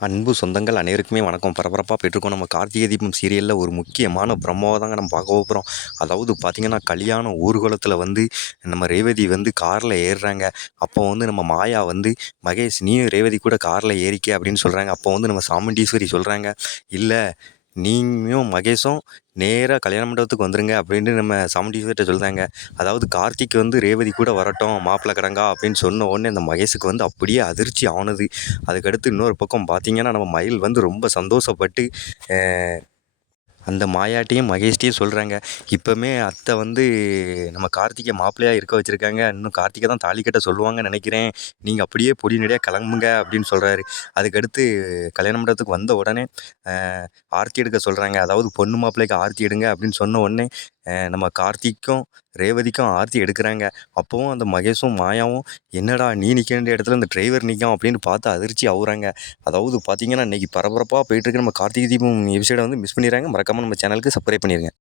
அன்பு சொந்தங்கள் அனைவருக்குமே வணக்கம். பரபரப்பாக போயிட்டுருக்கோம். நம்ம கார்த்திகை தீபம் சீரியலில் ஒரு முக்கியமான ப்ரமோவ தாங்க நம்ம பார்க்க போகிறோம். அதாவது பார்த்தீங்கன்னா, கல்யாண ஊர்வலத்தில் வந்து நம்ம ரேவதி வந்து காரில் ஏறுறாங்க. அப்போ வந்து நம்ம மாயா வந்து, "மகேஷ் நீயும் ரேவதி கூட காரில் ஏறிக்க" அப்படின்னு சொல்கிறாங்க. அப்போ வந்து நம்ம சாமுண்டீஸ்வரி சொல்கிறாங்க, "இல்ல நீயும் மகேஷும் நேரா கல்யாண மண்டபத்துக்கு வந்துருங்க" அப்படின்ட்டு நம்ம சாமுண்டீஸ்வரிட்ட சொல்றாங்க. அதாவது கார்த்திக் வந்து ரேவதி கூட வரட்டும் மாப்பிள்ளை கடங்கா அப்படின்னு சொன்ன உடனே அந்த மகேஷுக்கு வந்து அப்படியே அதிர்ச்சி ஆனது. அதுக்கடுத்து இன்னொரு பக்கம் பார்த்தீங்கன்னா, நம்ம மயில் வந்து ரொம்ப சந்தோஷப்பட்டு அ அந்த மாயாட்டியும் மகேஷ்ட்டையும் சொல்கிறாங்க, "இப்போமே அத்தை வந்து நம்ம கார்த்திகை மாப்பிள்ளையா இருக்க வச்சுருக்காங்க. இன்னும் கார்த்திகை தான் தாலி கட்ட சொல்லுவாங்கன்னு நெனைக்கிறேன். நீங்க அப்படியே பொடிநடையா கிளம்புங்க" அப்படின்னு சொல்கிறாரு. அதுக்கடுத்து கல்யாண மண்டபத்துக்கு வந்த உடனே அ ஆர்த்தி எடுக்க சொல்கிறாங்க. அதாவது பொண்ணு மாப்பிள்ளைக்கு ஆர்த்தி எடுங்க அப்படின்னு சொன்ன உடனே நம்ம கார்த்திக்கும், ரேவதிக்கும் ஆர்த்தி எடுக்குறாங்க. அப்பவும் அந்த மகேஷும், மாயாவும், "என்னடா நீ நிக்க வேண்டிய இடத்துல இந்த டிரைவர் நிக்கான்" அப்படின்னு பார்த்து அதிர்ச்சி ஆவுறாங்க. அதாவது பார்த்தீங்கன்னா, இன்னைக்கு பரபரப்பா போயிட்டுருக்கு நம்ம கார்த்திகை தீபம் எபிசோட வந்து மிஸ் பண்ணிறாங்க. மறக்காம நம்ம சேனலுக்கு சப்ஸ்கிரைப் பண்ணிருங்க.